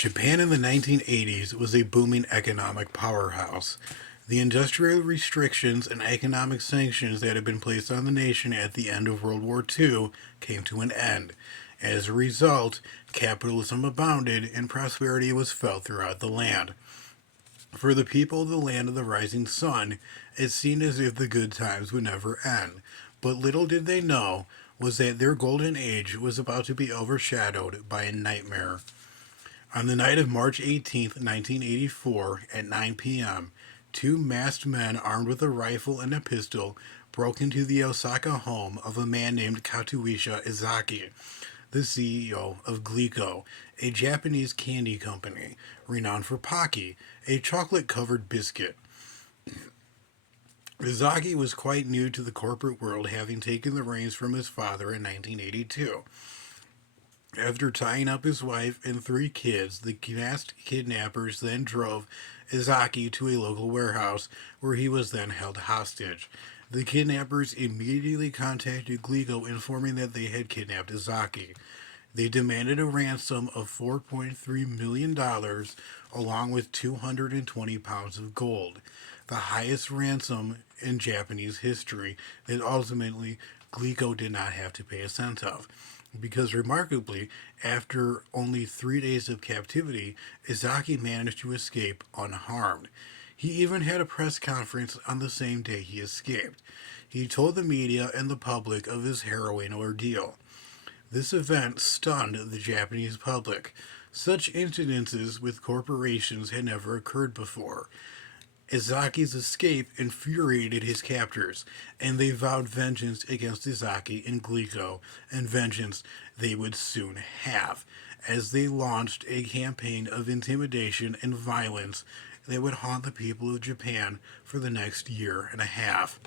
Japan in the 1980s was a booming economic powerhouse. The industrial restrictions and economic sanctions that had been placed on the nation at the end of World War II came to an end. As a result, capitalism abounded and prosperity was felt throughout the land. For the people of the land of the rising sun, it seemed as if the good times would never end. But little did they know was that their golden age was about to be overshadowed by a nightmare. On the night of March 18th, 1984, at 9 p.m., two masked men armed with a rifle and a pistol broke into the Osaka home of a man named Katsuhisa Izaki, the CEO of Glico, a Japanese candy company renowned for Pocky, a chocolate covered biscuit. Izaki was quite new to the corporate world, having taken the reins from his father in 1982. After tying up his wife and three kids, the masked kidnappers then drove Izaki to a local warehouse where he was then held hostage. The kidnappers immediately contacted Glico, informing that they had kidnapped Izaki. They demanded a ransom of $4.3 million along with 220 pounds of gold, the highest ransom in Japanese history that ultimately Glico did not have to pay a cent of. Because remarkably, after only 3 days of captivity, Izaki managed to escape unharmed. He even had a press conference on the same day he escaped. He told the media and the public of his harrowing ordeal. This event stunned the Japanese public. Such incidences with corporations had never occurred before. Izaki's escape infuriated his captors, and they vowed vengeance against Izaki and Glico, and vengeance they would soon have, as they launched a campaign of intimidation and violence that would haunt the people of Japan for the next year and a half.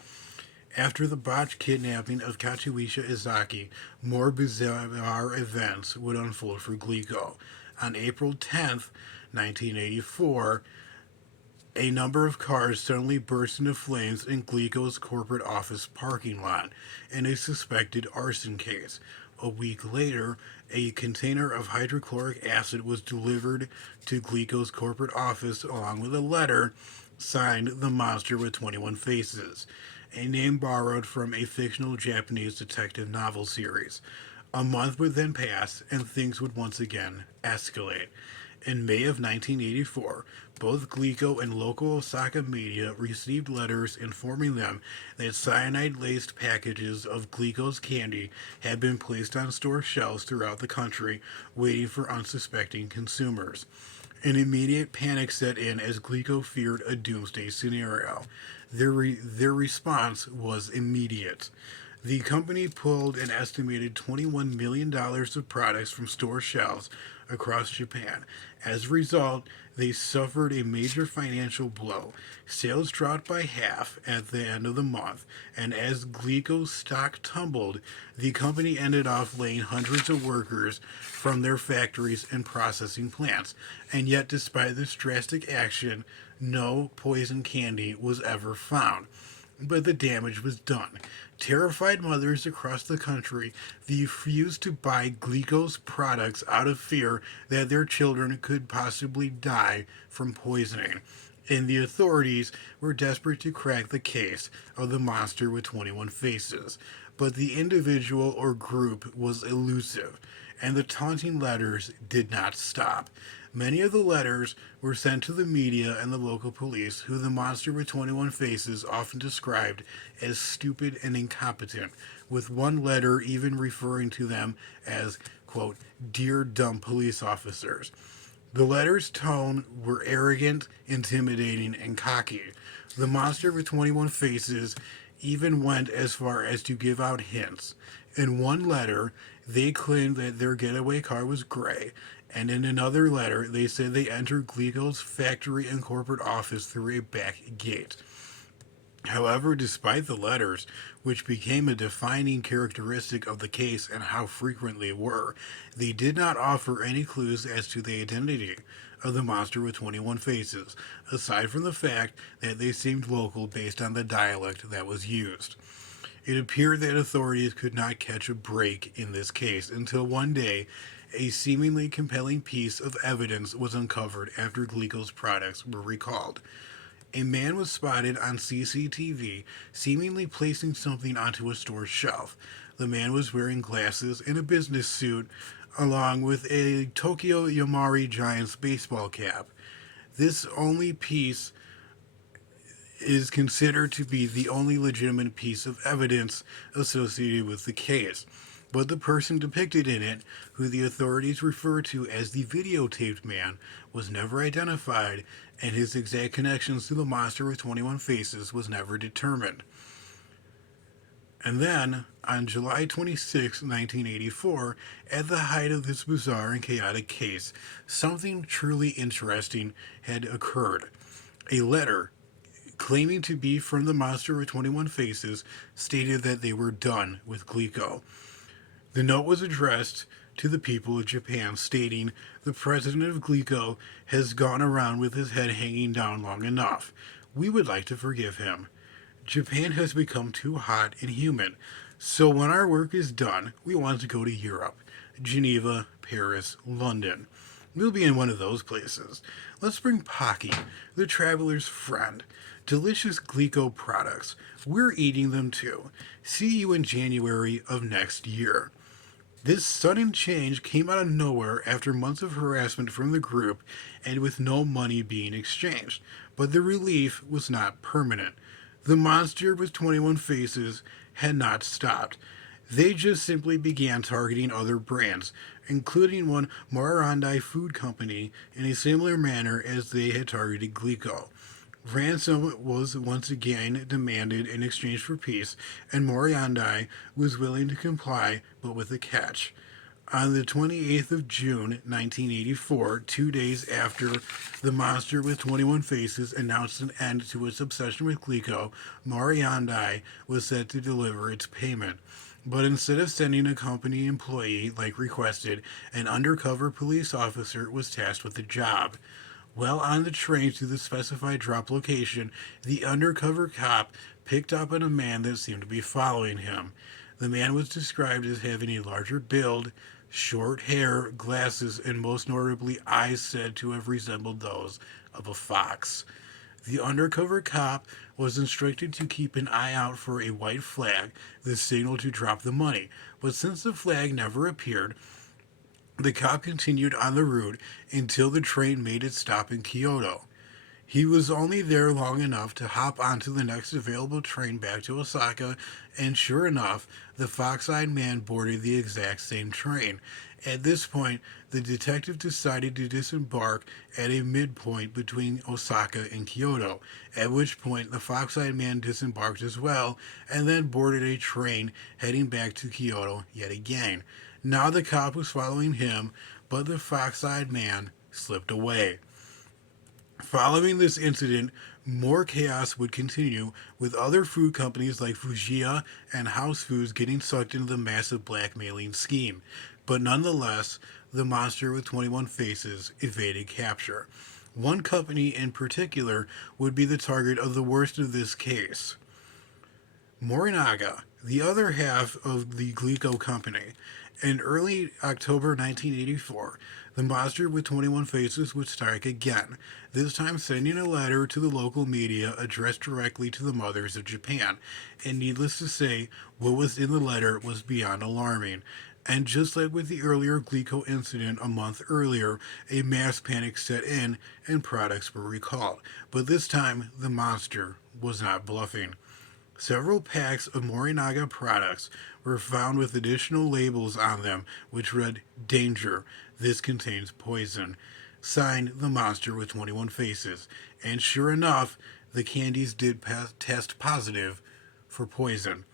After the botched kidnapping of Katsuhisa Izaki, more bizarre events would unfold for Glico. On April 10th, 1984, a number of cars suddenly burst into flames in Glico's corporate office parking lot in a suspected arson case. A week later, a container of hydrochloric acid was delivered to Glico's corporate office along with a letter signed The Monster with 21 Faces, a name borrowed from a fictional Japanese detective novel series. A month would then pass, and things would once again escalate. In May of 1984, both Glico and local Osaka media received letters informing them that cyanide laced packages of Glico's candy had been placed on store shelves throughout the country, waiting for unsuspecting consumers. An immediate panic set in as Glico feared a doomsday scenario. Their response was immediate. The company pulled an estimated $21 million of products from store shelves across Japan. As a result, they suffered a major financial blow. Sales dropped by half at the end of the month, and as Glico's stock tumbled, the company ended up laying hundreds of workers from their factories and processing plants. And yet, despite this drastic action, no poison candy was ever found, but the damage was done. Terrified mothers across the country refused to buy Glico's products out of fear that their children could possibly die from poisoning. And the authorities were desperate to crack the case of the monster with 21 faces. But the individual or group was elusive, and the taunting letters did not stop. Many of the letters were sent to the media and the local police, who the monster with 21 faces often described as stupid and incompetent, with one letter even referring to them as, quote, dear dumb police officers. The letter's tone were arrogant, intimidating, and cocky. The monster with 21 faces even went as far as to give out hints. In one letter, they claimed that their getaway car was gray, and in another letter, they said they entered Glico's factory and corporate office through a back gate. However, despite the letters, which became a defining characteristic of the case and how frequent they were, they did not offer any clues as to the identity of the monster with 21 faces, aside from the fact that they seemed local based on the dialect that was used. It appeared that authorities could not catch a break in this case until one day A seemingly compelling piece of evidence was uncovered after Glico's products were recalled. A man was spotted on CCTV seemingly placing something onto a store shelf. The man was wearing glasses and a business suit, along with a Tokyo Yamari Giants baseball cap. This only piece is considered to be the only legitimate piece of evidence associated with the case. But the person depicted in it, who the authorities refer to as the videotaped man, was never identified, and his exact connections to the monster with 21 faces was never determined. And then, on July 26, 1984, at the height of this bizarre and chaotic case, something truly interesting had occurred. A letter claiming to be from the monster with 21 faces stated that they were done with Glico. The note was addressed to the people of Japan, stating, "The president of Glico has gone around with his head hanging down long enough. We would like to forgive him. Japan has become too hot and humid, so when our work is done, we want to go to Europe. Geneva, Paris, London. We'll be in one of those places. Let's bring Pocky, the traveler's friend. Delicious Glico products. We're eating them too. See you in January of next year." This sudden change came out of nowhere after months of harassment from the group and with no money being exchanged. But the relief was not permanent. The monster with 21 faces had not stopped. They just simply began targeting other brands, including one Morandai Food Company, in a similar manner as they had targeted Glico. Ransom was once again demanded in exchange for peace, and Moriarty was willing to comply, but with a catch. On the 28th of June, 1984, 2 days after the monster with 21 faces announced an end to its obsession with Glico, Moriarty was set to deliver its payment. But instead of sending a company employee like requested, an undercover police officer was tasked with the job. While on the train to the specified drop location, the undercover cop picked up on a man that seemed to be following him. The man was described as having a larger build, short hair, glasses, and most notably eyes said to have resembled those of a fox. The undercover cop was instructed to keep an eye out for a white flag, the signal to drop the money, but since the flag never appeared, the cop continued on the route until the train made its stop in Kyoto. He was only there long enough to hop onto the next available train back to Osaka, and sure enough, the fox-eyed man boarded the exact same train. At this point, the detective decided to disembark at a midpoint between Osaka and Kyoto, at which point the fox-eyed man disembarked as well, and then boarded a train heading back to Kyoto yet again. Now the cop was following him, but the fox-eyed man slipped away. Following this incident, more chaos would continue, with other food companies like Fujiya and House Foods getting sucked into the massive blackmailing scheme. But nonetheless, the monster with 21 faces evaded capture. One company in particular would be the target of the worst of this case. Morinaga, the other half of the Glico company. In early October 1984, the monster with 21 faces would strike again, this time sending a letter to the local media addressed directly to the mothers of Japan. And needless to say, what was in the letter was beyond alarming. And just like with the earlier Glico incident a month earlier, a mass panic set in and products were recalled. But this time, the monster was not bluffing. Several packs of Morinaga products were found with additional labels on them which read, "Danger, this contains poison." Signed, the monster with 21 faces. And sure enough, the candies did test positive for poison.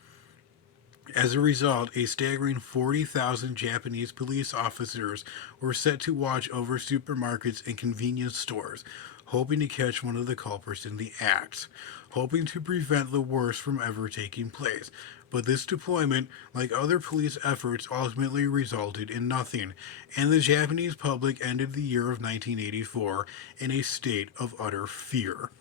As a result, a staggering 40,000 Japanese police officers were set to watch over supermarkets and convenience stores, hoping to catch one of the culprits in the act, hoping to prevent the worst from ever taking place. But this deployment, like other police efforts, ultimately resulted in nothing, and the Japanese public ended the year of 1984 in a state of utter fear.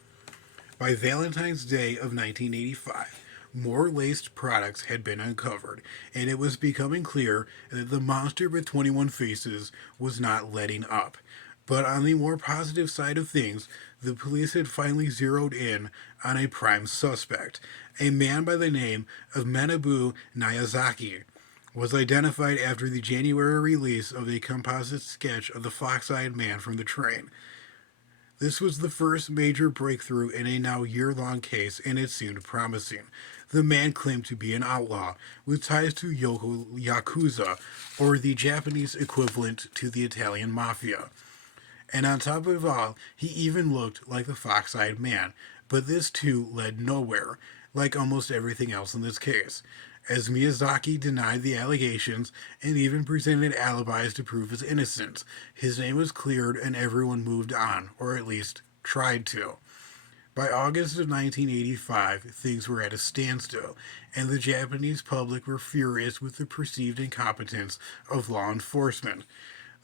By Valentine's Day of 1985, more laced products had been uncovered, and it was becoming clear that the monster with 21 faces was not letting up. But on the more positive side of things, the police had finally zeroed in on a prime suspect. A man by the name of Manabu Nayazaki was identified after the January release of a composite sketch of the fox-eyed man from the train. This was the first major breakthrough in a now year-long case, and it seemed promising. The man claimed to be an outlaw with ties to Yakuza, or the Japanese equivalent to the Italian mafia. And on top of it all, he even looked like the fox-eyed man. But this too led nowhere, like almost everything else in this case, as Miyazaki denied the allegations and even presented alibis to prove his innocence. His name was cleared and everyone moved on, or at least tried to. By August of 1985, things were at a standstill, and the Japanese public were furious with the perceived incompetence of law enforcement.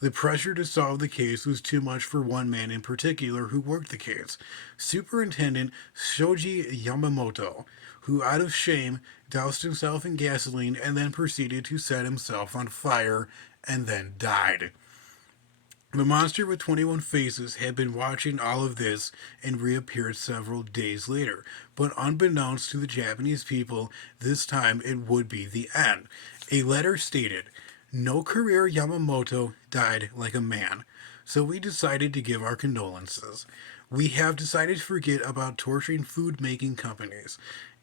The pressure to solve the case was too much for one man in particular who worked the case, Superintendent Shoji Yamamoto, who, out of shame, doused himself in gasoline and then proceeded to set himself on fire and then died. The monster with 21 faces had been watching all of this and reappeared several days later, but unbeknownst to the Japanese people, this time it would be the end. A letter stated, "No career Yamamoto died like a man, so we decided to give our condolences. We have decided to forget about torturing food making companies.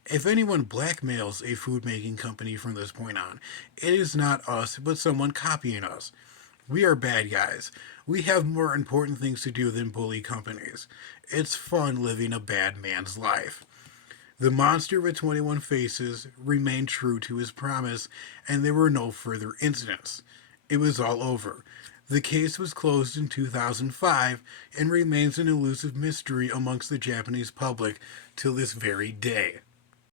If anyone blackmails a food making company from this point on, it is not us, but someone copying us. We are bad guys. We have more important things to do than bully companies. It's fun living a bad man's life." The monster with 21 faces remained true to his promise, and there were no further incidents. It was all over. The case was closed in 2005 and remains an elusive mystery amongst the Japanese public till this very day.